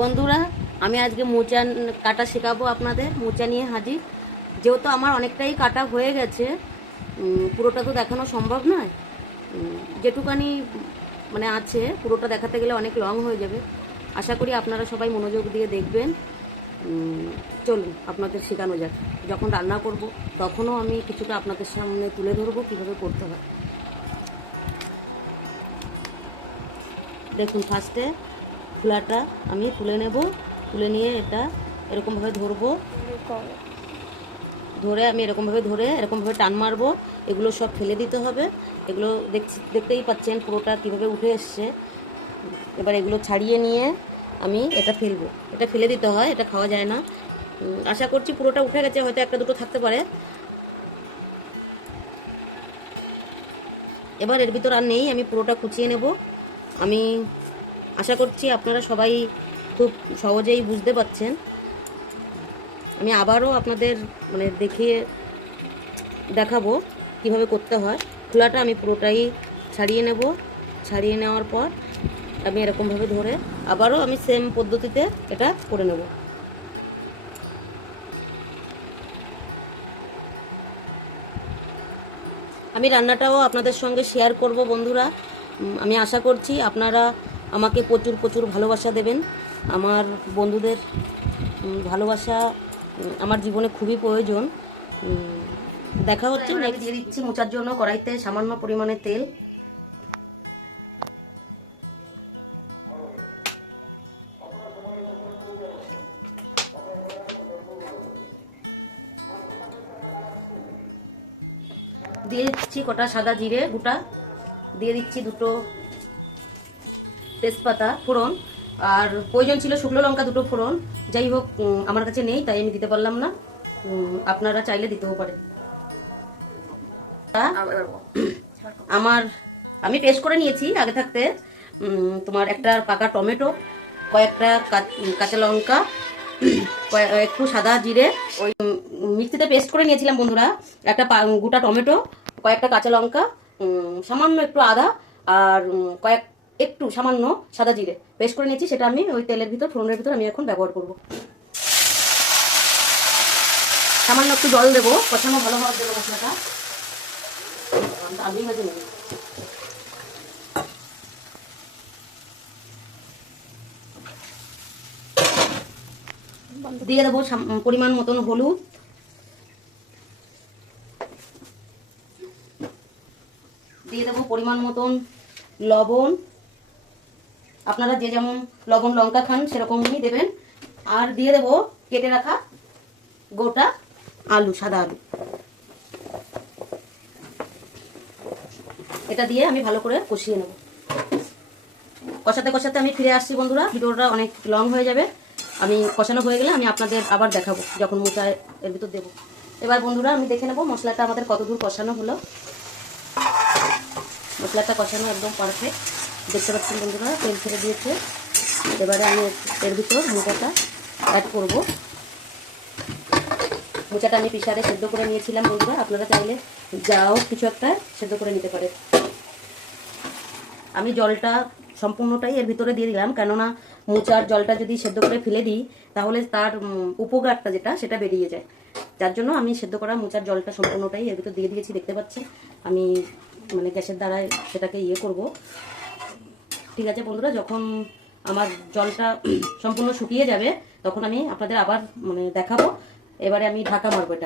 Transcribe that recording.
বন্ধুরা, আমি আজকে মোচা কাটা শেখাবো আপনাদের। মোচা নিয়ে হাজির। যেহেতু আমার অনেকটাই কাটা হয়ে গেছে, পুরোটা তো দেখানো সম্ভব নয়। যেটুকানি মানে আছে, পুরোটা দেখাতে গেলে অনেক লং হয়ে যাবে। আশা করি আপনারা সবাই মনোযোগ দিয়ে দেখবেন। চলুন আপনাদের শেখানো যাক। যখন রান্না করব তখনও আমি কিছুটা আপনাদের সামনে তুলে ধরবো কীভাবে করতে হয়। দেখুন, ফার্স্টে খোলাটা আমি তুলে নেব। তুলে নিয়ে এটা এরকমভাবে ধরবো, ধরে আমি এরকমভাবে টান মারবো। এগুলো সব ফেলে দিতে হবে। এগুলো দেখতেই পাচ্ছেন পুরোটা কীভাবে উঠে এসছে। এবার এগুলো ছাড়িয়ে নিয়ে আমি এটা ফেলবো। এটা ফেলে দিতে হয়, এটা খাওয়া যায় না। আশা করছি পুরোটা উঠে গেছে, হয়তো একটা দুটো থাকতে পারে। এবার এর ভিতর আর নেই, আমি পুরোটা কুচিয়ে নেব। আমি আশা করছি আপনারা সবাই খুব সহজেই বুঝতে পারছেন। আমি আবারও আপনাদের মানে দেখাবো কিভাবে করতে হয়। খোলাটা আমি পুরোটাই ছাড়িয়ে নেব। ছাড়িয়ে নেওয়ার পর আমি এরকমভাবে ধরে আবারও আমি সেম পদ্ধতিতে এটা করে নেব। আমি রান্নাটাও আপনাদের সঙ্গে শেয়ার করব বন্ধুরা। আমি আশা করছি আপনারা আমাকে প্রচুর প্রচুর ভালোবাসা দেবেন। আমার বন্ধুদের ভালোবাসা আমার জীবনে খুবই প্রয়োজন। দেখা হচ্ছে। আমি দিয়ে দিচ্ছি মোচার জন্য কড়াইতে সামান্য পরিমাণে তেল। দিয়ে দিচ্ছি কটা সাদা জিরে গোটা, দিয়ে দিচ্ছি দুটো তেজপাতা ফোড়ন, আর প্রয়োজন ছিল শুকনো লঙ্কা দুটো ফোড়ন। যাই হোক, আমার কাছে নেই তাই আমি দিতে পারলাম না। আপনারা চাইলে দিতেও পারেন। আমি পেস্ট করে নিয়েছি আগে থাকতে। তোমার একটা পাকা টমেটো, কয়েকটা কাঁচা লঙ্কা, একটু সাদা জিরে, ওই মিক্সিতে পেস্ট করে নিয়েছিলাম বন্ধুরা। একটা গোটা টমেটো, কয়েকটা কাঁচা লঙ্কা, সামান্য একটু আদা, আর একটু সামান্য সাদা জিরে পেস্ট করে নিয়েছি। সেটা আমি ওই তেলের ভিতর, ফোড়নের ভিতর আমি এখন ব্যবহার করব। সামান্য একটু জল দেবো, কষানো ভালো হওয়ার জন্য মশলাটা। আমি ভাজি নেব। দিয়ে দেবো পরিমাণ মতন হলুদ, দিয়ে দেবো পরিমাণ মতন লবণ। আপনারা যে যেমন লবণ লঙ্কা খান সেরকমই দেবেন। আর দিয়ে দেবো কেটে রাখা গোটা আলু, সাদা আলু। এটা দিয়ে আমি ভালো করে কষিয়ে নেব। কষাতে কষাতে আমি ফিরে আসছি বন্ধুরা। ভিডিওটা অনেক লং হয়ে যাবে। আমি কষানো হয়ে গেলে আমি আপনাদের আবার দেখাবো যখন মোচা এর ভিতর দেবো। এবার বন্ধুরা আমি দেখে নেবো মশলাটা আমাদের কতদূর কষানো হলো। মশলাটা কষানো একদম পারফেক্ট, দেখতে পাচ্ছেন বন্ধুরা, তেল ছেড়ে দিয়েছে। এবারে আমি এর ভিতর মোচাটা অ্যাড করব। মোচাটা আমি প্রেসারে সেদ্ধ করে নিয়েছিলাম বন্ধুরা। আপনারা চাইলে যাও কিছু একটা সেদ্ধ করে নিতে পারে। আমি জলটা সম্পূর্ণটাই এর ভিতরে দিয়ে দিলাম, কেননা মোচার জলটা যদি সেদ্ধ করে ফেলে দিই তাহলে তার উপকারটা যেটা সেটা বেরিয়ে যায়। যার জন্য আমি সেদ্ধ করা মোচার জলটা সম্পূর্ণটাই এর ভিতর দিয়ে দিয়েছি। দেখতে পাচ্ছেন আমি মানে গ্যাসের দ্বারায় সেটাকে করব। ঠিক আছে বন্ধুরা, যখন আমার জলটা সম্পূর্ণ শুকিয়ে যাবে তখন আমি আপনাদের আবার মানে দেখাবো। এবারে আমি ঢাকা মারবো এটা।